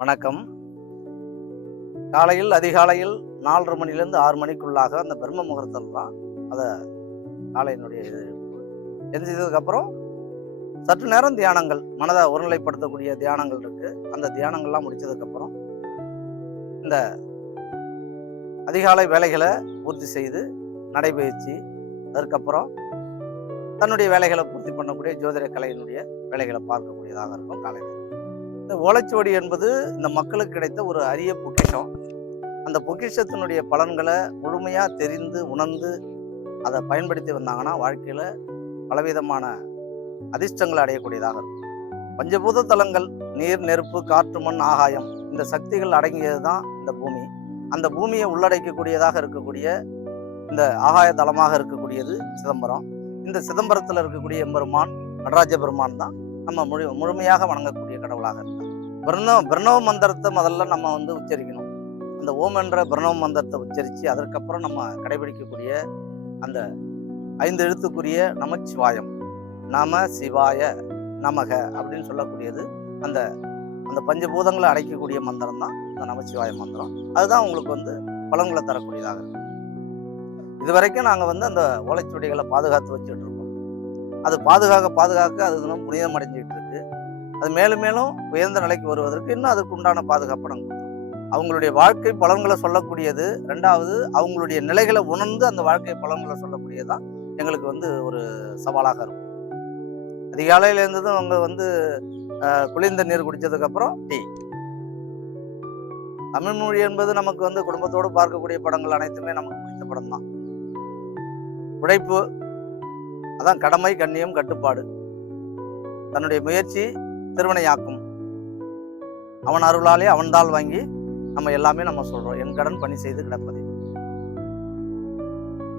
வணக்கம். காலையில் அதிகாலையில் 4:30 மணிலேருந்து 6 மணிக்குள்ளாக அந்த பிரம்ம முகூர்த்தம் தான் அதை காலையினுடைய இது எந்திரிச்சதுக்கப்புறம் சற்று நேரம் தியானங்கள், மனதை ஒருநிலைப்படுத்தக்கூடிய தியானங்கள் இருக்கு. அந்த தியானங்கள்லாம் முடிச்சதுக்கப்புறம் இந்த அதிகாலை வேலைகளை பூர்த்தி செய்து நடைபயிற்சி, அதற்கப்புறம் தன்னுடைய வேலைகளை பூர்த்தி பண்ணக்கூடிய ஜோதிட கலையினுடைய வேலைகளை பார்க்கக்கூடியதாக இருக்கும் காலையில். இந்த ஓலைச்சுவடி என்பது இந்த மக்களுக்கு கிடைத்த ஒரு அரிய பொக்கிஷம். அந்த பொக்கிஷத்தினுடைய பலன்களை முழுமையாக தெரிந்து உணர்ந்து அதை பயன்படுத்தி வந்தாங்கன்னா வாழ்க்கையில் பலவிதமான அதிர்ஷ்டங்களை அடையக்கூடியதாக இருக்கும். பஞ்சபூத தலங்கள் நீர், நெருப்பு, காற்று, மண், ஆகாயம், இந்த சக்திகள் அடங்கியது தான் இந்த பூமி. அந்த பூமியை உள்ளடக்கக்கூடியதாக இருக்கக்கூடிய இந்த ஆகாய தலமாக இருக்கக்கூடியது சிதம்பரம். இந்த சிதம்பரத்தில் இருக்கக்கூடிய எம்பெருமான் நடராஜ பெருமான் தான் நம்ம முழுமையாக வணங்கக்கூடிய கடவுளாக இருக்காங்க. பிரணவ மந்திரத்தை முதல்ல நம்ம உச்சரிக்கணும். அந்த ஓம் என்ற பிரணவ மந்திரத்தை உச்சரித்து அதற்கப்புறம் நம்ம கடைபிடிக்கக்கூடிய அந்த 5 எழுத்துக்குரிய நமச்சிவாயம், நம சிவாய நமக அப்படின்னு சொல்லக்கூடியது அந்த அந்த பஞ்சபூதங்களை அடைக்கக்கூடிய மந்திரம் தான் இந்த நமச்சிவாய மந்திரம். அதுதான் உங்களுக்கு பலன்களை தரக்கூடியதாக இருக்கும். இதுவரைக்கும் நாங்கள் அந்த ஓலைச்சுவடிகளை பாதுகாத்து வச்சுட்டு இருக்கோம். அது பாதுகாக்க அது இன்னும் புனிதம் அடைஞ்சிட்டு இருக்கு. அது மேலும் மேலும் உயர்ந்த நிலைக்கு வருவதற்கு இன்னும் அதுக்கு உண்டான பாதுகாப்பு நாங்கள் அவங்களுடைய வாழ்க்கை பலன்களை சொல்லக்கூடியது. 2வது அவங்களுடைய நிலைகளை உணர்ந்து அந்த வாழ்க்கை பலன்களை சொல்லக்கூடியதுதான் எங்களுக்கு ஒரு சவாலாக இருக்கும். அதிகாலையில இருந்ததும் அவங்க குளிர்ந்த நீர் குடிச்சதுக்கு அப்புறம் டீ. தமிழ் மொழி என்பது நமக்கு குடும்பத்தோடு பார்க்கக்கூடிய படங்கள் அனைத்துமே நமக்கு பிடித்த படம் தான். உழைப்பு, அதான் கடமை, கண்ணியம், கட்டுப்பாடு, தன்னுடைய முயற்சி திருவினையாக்கும், அவன் அருளாலே அவன்தாள் வாங்கி நம்ம எல்லாமே நம்ம சொல்றோம். என் கடன் பணி செய்து கிடப்பது.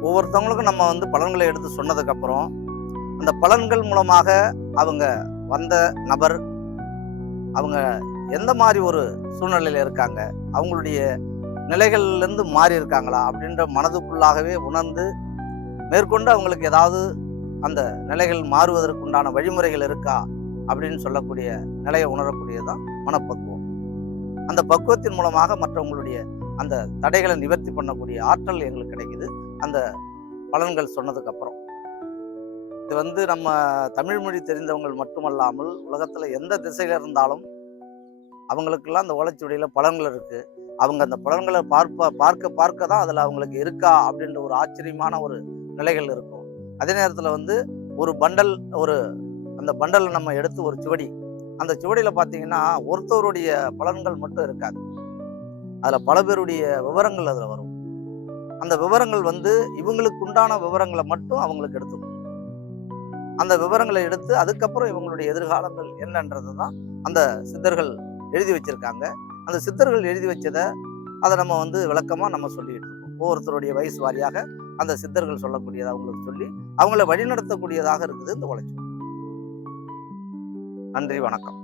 ஒவ்வொருத்தவங்களுக்கும் நம்ம பலன்களை எடுத்து சொன்னதுக்கு அப்புறம் அந்த பலன்கள் மூலமாக அவங்க வந்த நபர் அவங்க எந்த மாதிரி ஒரு சூழ்நிலையில இருக்காங்க, அவங்களுடைய நிலைகள்லேருந்து மாறி இருக்காங்களா அப்படின்ற மனதுக்குள்ளாகவே உணர்ந்து மேற்கொண்டு அவங்களுக்கு ஏதாவது அந்த நிலைகள் மாறுவதற்குண்டான வழிமுறைகள் இருக்கா அப்படின்னு சொல்லக்கூடிய நிலையை உணரக்கூடியதுதான் மனப்பக்குவம். அந்த பக்குவத்தின் மூலமாக மற்றவங்களுடைய அந்த தடைகளை நிவர்த்தி பண்ணக்கூடிய ஆற்றல் எங்களுக்கு கிடைக்குது அந்த பலன்கள் சொன்னதுக்கு அப்புறம். இது நம்ம தமிழ் மொழி தெரிந்தவங்க மட்டுமல்லாமல் உலகத்துல எந்த திசையில இருந்தாலும் அவங்களுக்கெல்லாம் அந்த ஓலைச்சுவடியில பலன்கள் இருக்கு. அவங்க அந்த பலன்களை பார்க்க தான் அதுல அவங்களுக்கு இருக்கா அப்படின்ற ஒரு ஆச்சரியமான ஒரு நிலைகள் இருக்கும். அதே நேரத்துல ஒரு பண்டல், அந்த பண்டலை நம்ம எடுத்து ஒரு சுவடி, அந்த சுவடியில பார்த்தீங்கன்னா ஒருத்தருடைய பலன்கள் மட்டும் இருக்காது. அதுல பல பேருடைய விவரங்கள் அதுல வரும். அந்த விவரங்கள் இவங்களுக்கு உண்டான விவரங்களை மட்டும் அவங்களுக்கு எடுத்துக்கணும். அந்த விவரங்களை எடுத்து அதுக்கப்புறம் இவங்களுடைய எதிர்காலங்கள் என்னன்றது தான் அந்த சித்தர்கள் எழுதி வச்சிருக்காங்க. அந்த சித்தர்கள் எழுதி வச்சதை அதை நம்ம விளக்கமா நம்ம சொல்லிட்டு இருக்கோம். ஒவ்வொருத்தருடைய வயசு வாரியாக அந்த சித்தர்கள் சொல்லக்கூடியதை அவங்களுக்கு சொல்லி அவங்கள வழிநடத்தக்கூடியதாக இருக்குது இந்த ஓலைச்சுவடி. நன்றி, வணக்கம்.